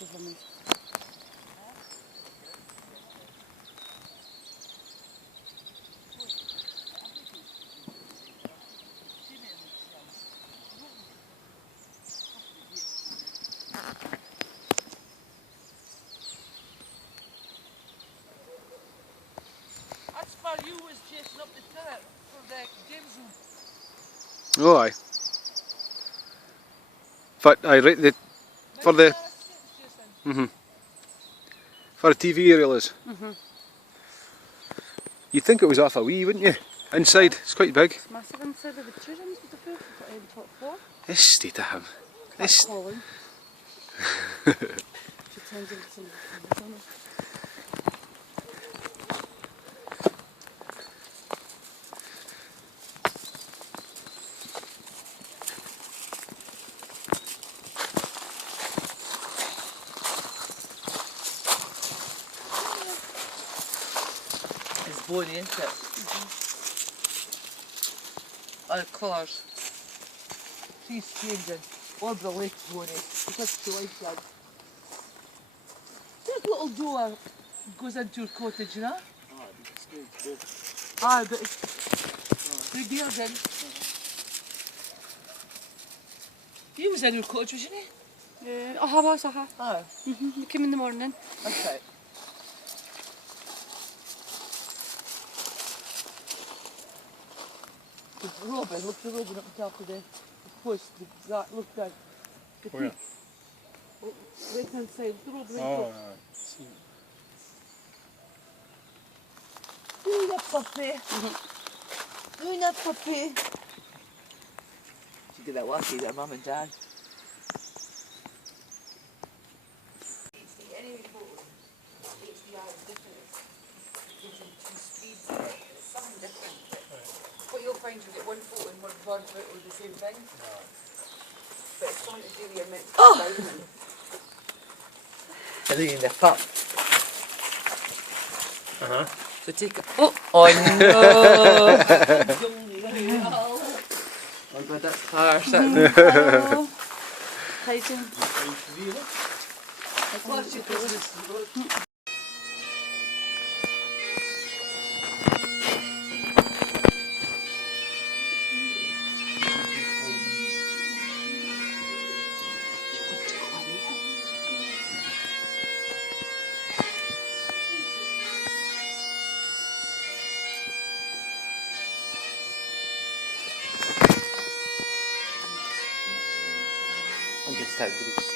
That's where you was chasing up the turret for the game zone. Oh aye. But I right the for the for a TV aerial is. You'd think it was off a wee, wouldn't you? Inside, it's quite big. It's massive inside of the two rooms with the food on the top floor. This state of him. This. Colin. She turns into some It's bony, isn't it? All the colours. She's changing. All the lake's bony. Because she likes that. This little door goes into your cottage, you know? Aye, but it's big building. He was in your cottage, wasn't he? I was. Aye. We came in the morning. That's right. Robin, look the Robin up the top of the post, look down. Where? Right hand side, look the Robin right Oh, top. Luna puppy. Luna puppy. She did that wacky, that mum and dad. What you'll find, you get one photo and one photo with the same thing. But it's something to do with your mental environment. They're doing their pup. So take a... Oh no! Oh god, that's harsh. Hygiene. I'll get started with this.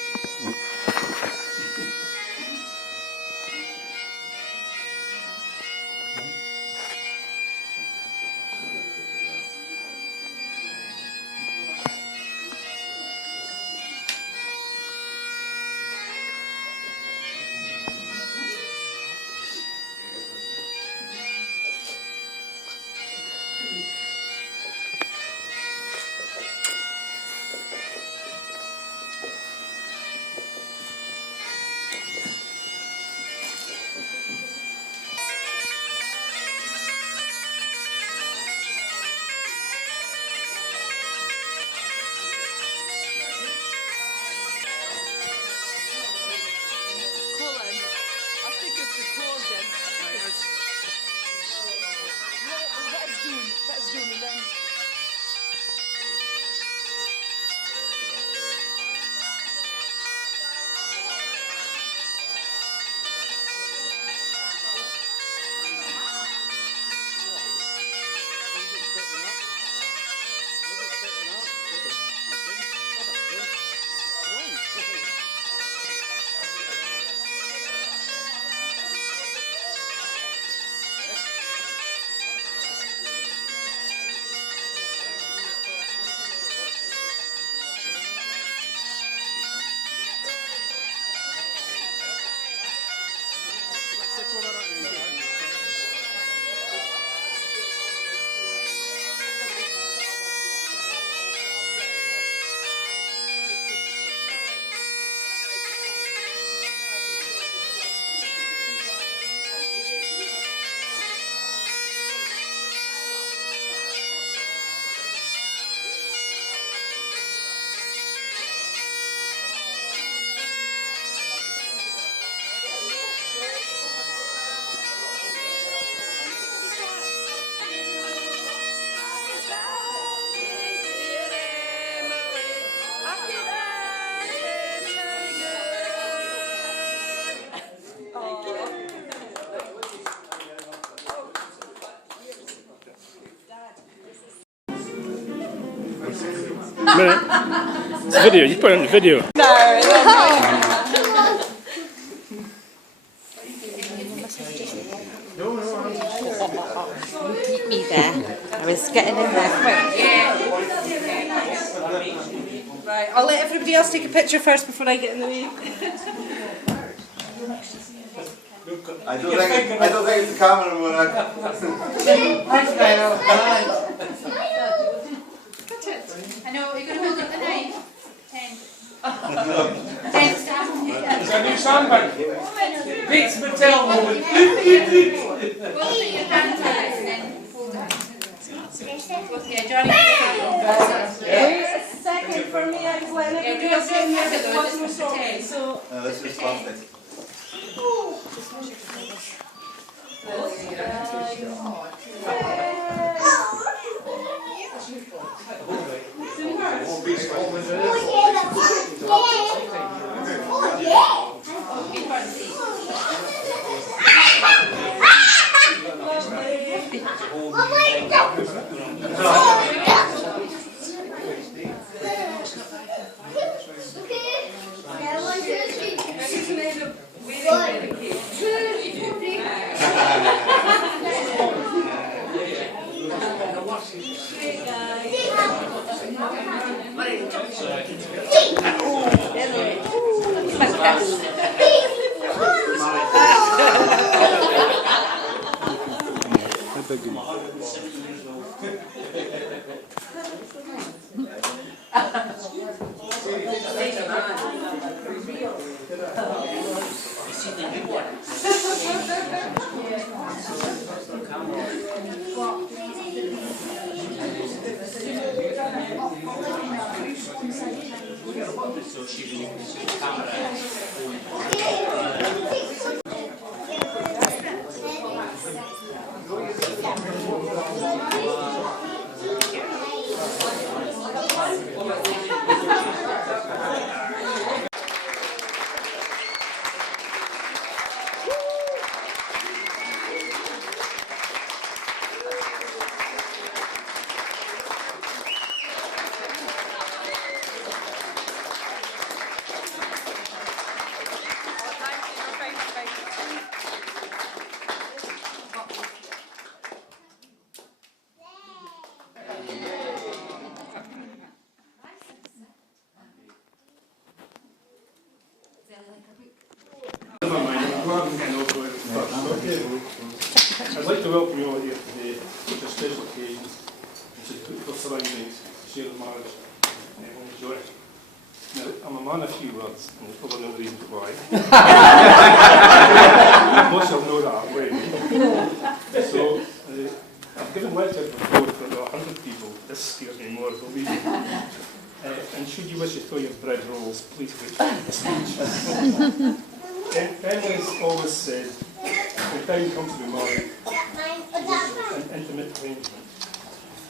minute. It's a video, you put it in the video. Beat me there. I was getting in there quick. Right, I'll let everybody else take a picture first before I get in the way. I don't think it's the camera would. Thanks, Kyle. I know, you're going to hold up the knife. 10. 10 stars on your head. Is that a new sandbag? Bates Mattel moment. Both put your hands on it and then hold it. Yeah, Johnny. Wait a second for me, I was letting everybody else in there that wasn't recording, so... This is perfect. How big are you? Never mind, I'm glad I'm getting over it first. I'd like to welcome you all here today to a special occasion, which is put for surroundings to share the marriage and enjoy it. Now, I'm a man of few words, and there's probably no reason why. Most of you know that already. So, I've given lectures before for about 100 people. This scares me more, believe me. And should you wish to throw your bread rolls, please do the speech. Emily's always said, when time comes to be married, it's an intimate arrangement.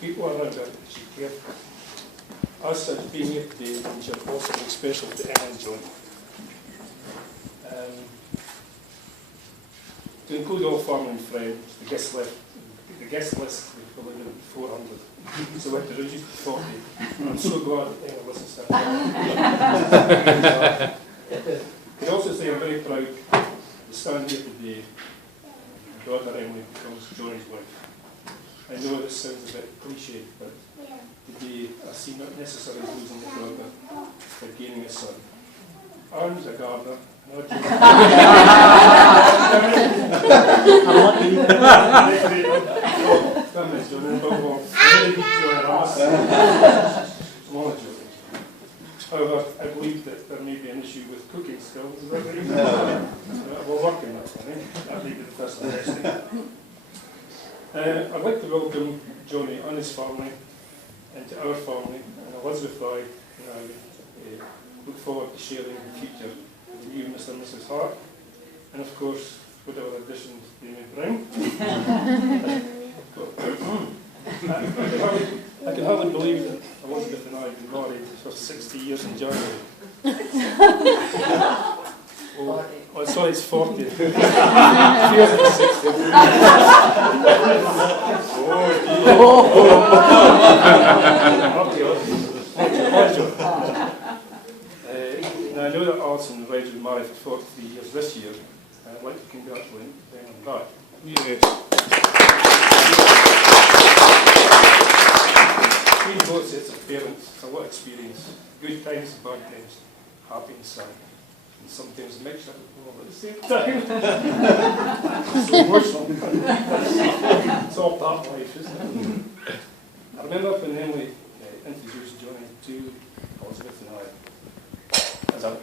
People around her that she cared for. As such, being here today means you're also being special to Emma and John. To include all family and friends, the guest list is probably 400. So we have to reduce to 40. I'm so glad that Emma listens to that. I also say I'm very proud to stand here today. My daughter Emily becomes Johnny's wife. I know this sounds a bit cliche, but today I see not necessarily losing a brother, but gaining a son. Aaron's a gardener. However, I believe that there may be an issue with cooking skills. Is that right? No. We'll work on that one, That may be the first and next thing. I'd like to welcome Johnny and his family into our family, and Elizabeth and I look forward to sharing the future with you, Mr. and Mrs. Hart, and of course, whatever additions they may bring. I can hardly believe that Elizabeth and I have been married for 60 years in January. Oh, sorry, it's 40. It feels like 60. Pleasure. Now I know that Alison and Reg were married for 43 years this year. I'd like to congratulate them on that. Yes. Three both sets of parents, it's a lot of experience. Good times, bad times, happy and sad. And sometimes mixed up all at the same time. It's so emotional. It's all part of life, isn't it? I remember when Emily introduced Johnny to Elizabeth and I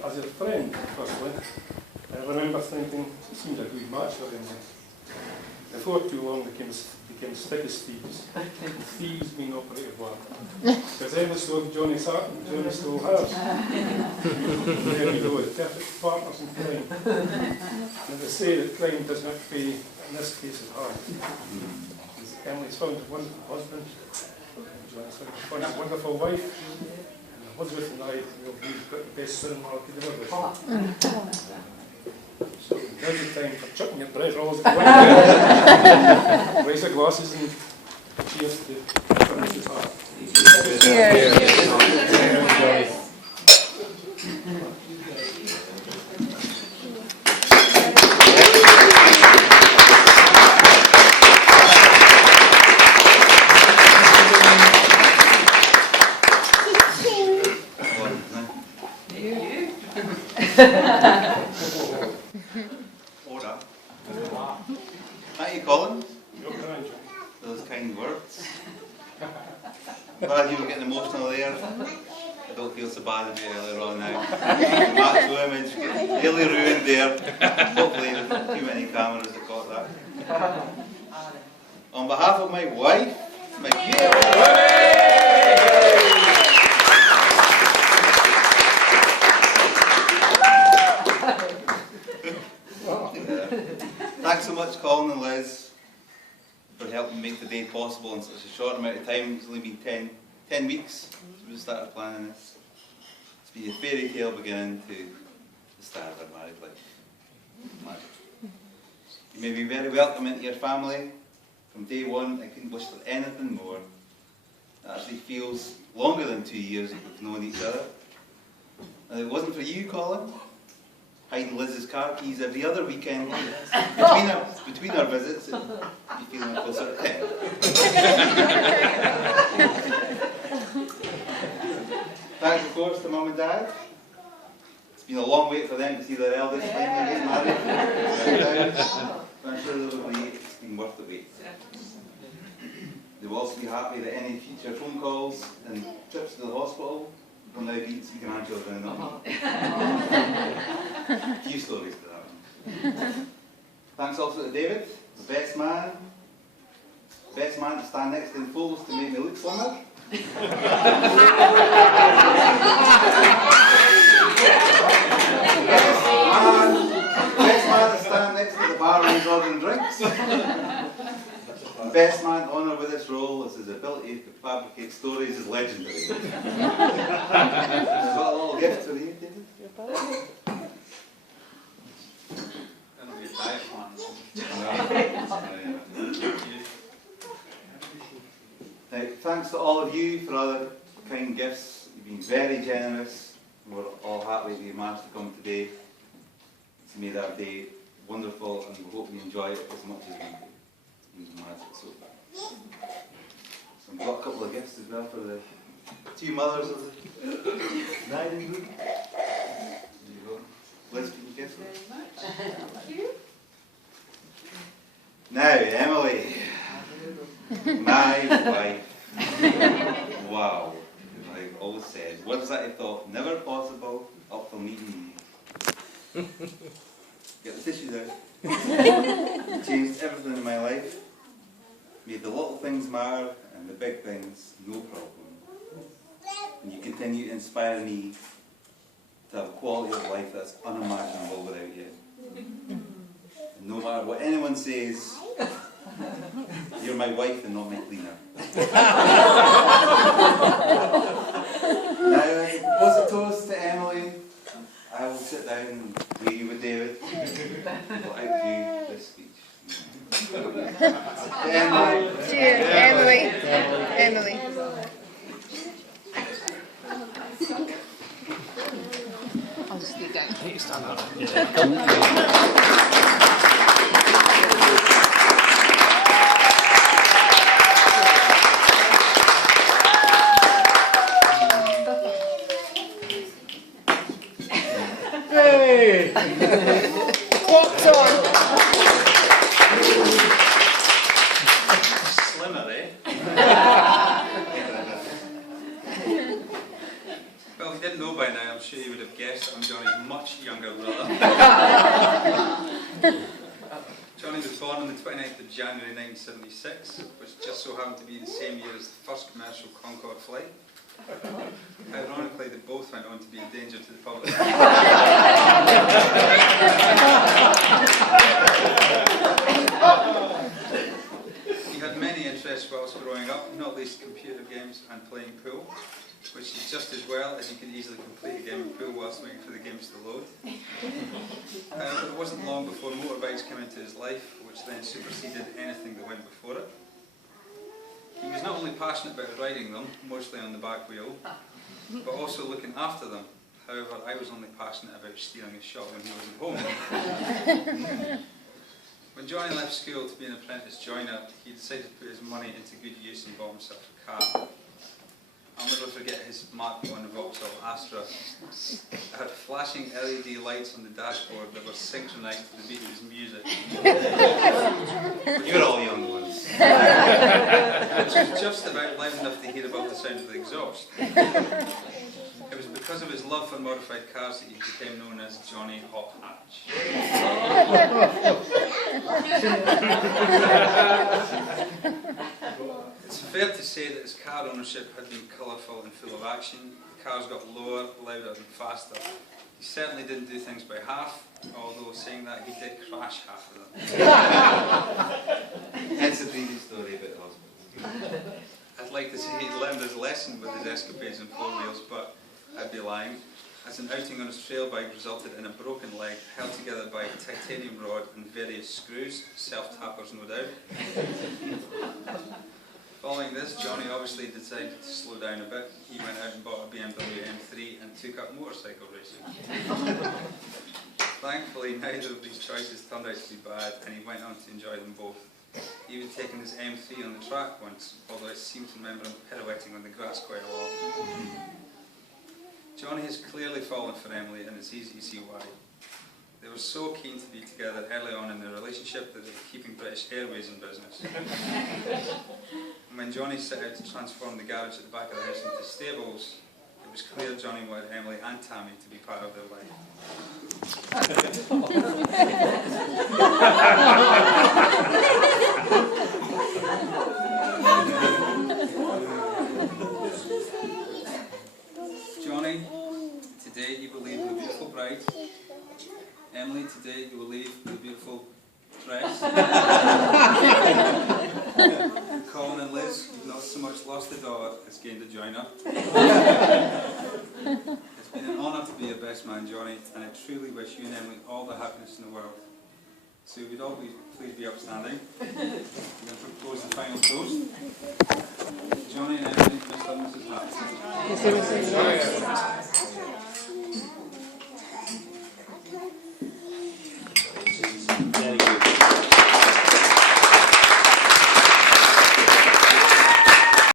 as a friend, firstly. I remember thinking, it seemed a good match for Emily. Before too long, they became thick as thieves. Thieves being operated well. Because Emily stole Johnny's heart and Johnny stole hers. There we go, the perfect partners in crime. And they say that crime does not pay, in this case, as hard. Emily's found a wonderful husband. Johnny's found a wonderful wife. And Elizabeth and I will be the best son-in-law to deliver this. So now's the time for chucking your bread rolls at the window. Raise your glasses and cheers to Furnish's heart. Order. Thank you, Colin. Your grand, John. Those kind words. I'm glad you were getting emotional there. I don't feel so bad about it earlier on now. Macho image getting nearly ruined there. Hopefully there's not too many cameras that caught that. On behalf of my wife, my Thanks so much, Colin and Liz, for helping make the day possible in such a short amount of time. It's only been 10 weeks since we started planning this. It's been a fairy tale beginning to the start of our married life. Magic. You may be very welcome into your family. From day one, I couldn't wish for anything more. It actually feels longer than 2 years that we've known each other. And if it wasn't for you, Colin, hiding Liz's car keys every other weekend, between our visits, it'd be feeling closer to 10. Thanks, of course, to Mum and Dad. It's been a long wait for them to see their eldest finally get married. I'm sure they'll agree it's been worth the wait. They will also be happy that any future phone calls and trips to the hospital will now be to see grandchildren and not me. A few stories to that one. Thanks also to David, the best man to stand next to in photos to make me look slimmer. Best man to stand next to the bar when he's ordering drinks. Best man to honour with this role is his ability to fabricate stories is legendary. I've got a little gift for you, David. That'll be a nice one. Now, thanks to all of you for all the kind gifts. You've been very generous. We're all happy that you managed to come today. It's made our day wonderful, and we hope you enjoy it as much as we do. So I've got a couple of gifts as well for the two mothers of the bride and groom. There you go. Liz, can you gift them? Thank you. Now, Emily, my wife. Wow. I've always said, words that I thought never possible up till meeting you. Get the tissue there. Changed everything in my life. Made the little things matter and the big things no problem. And you continue to inspire me to have a quality of life that's unimaginable without you. And no matter what anyone says, you're my wife and not my cleaner. Now I propose a toast to Emily. I will sit down and agree with David. I'll outdo this speech. Emily. Cheers, Emily. Emily. Slimmer, eh? Well, if you didn't know by now, I'm sure you would have guessed that I'm Johnny's much younger brother. Johnny was born on the 29th of January 1976, which just so happened to be the same year as the first commercial Concorde flight. Ironically, they both went on to be a danger to the public. He had many interests whilst growing up, not least computer games and playing pool, which is just as well as you could easily complete a game of pool whilst waiting for the games to load. But it wasn't long before motorbikes came into his life, which then superseded anything that went before it. He was not only passionate about riding them, mostly on the back wheel, but also looking after them. However, I was only passionate about stealing a shot when he wasn't home. When Johnny left school to be an apprentice joiner, he decided to put his money into good use and bought himself a car. I'll never forget his Mark I Vauxhall Astra. It had flashing LED lights on the dashboard that were synchronised to the beat of his music. You're all young ones. Which was just about loud enough to hear above the sound of the exhaust. It was because of his love for modified cars that he became known as Johnny Hot Hatch. It's fair to say that his car ownership had been colourful and full of action. The cars got lower, louder and faster. He certainly didn't do things by half, although saying that he did crash half of them. Hence the previous story about the hospital. I'd like to say he'd learned his lesson with his escapades on four wheels, but I'd be lying, as an outing on his trail bike resulted in a broken leg held together by a titanium rod and various screws, self-tappers no doubt. Following this, Johnny obviously decided to slow down a bit. He went out and bought a BMW M3 and took up motorcycle racing. Thankfully, neither of these choices turned out to be bad, and he went on to enjoy them both. Even taking his M3 on the track once, although I seem to remember him pirouetting on the grass quite a lot. Johnny has clearly fallen for Emily, and it's easy to see why. They were so keen to be together early on in their relationship that they were keeping British Airways in business. And when Johnny set out to transform the garage at the back of the house into stables, it was clear Johnny wanted Emily and Tammy to be part of their life. Johnny, today you will leave with a beautiful bride. Emily, today you will leave with a beautiful dress. Colin and Liz, you've not so much lost a daughter as gained a joiner. It's been an honour to be your best man, Johnny, and I truly wish you and Emily all the happiness in the world. So we'd all please be upstanding. I'm going to propose the final toast. Johnny and Emily, Mr. and Mrs. Hatt.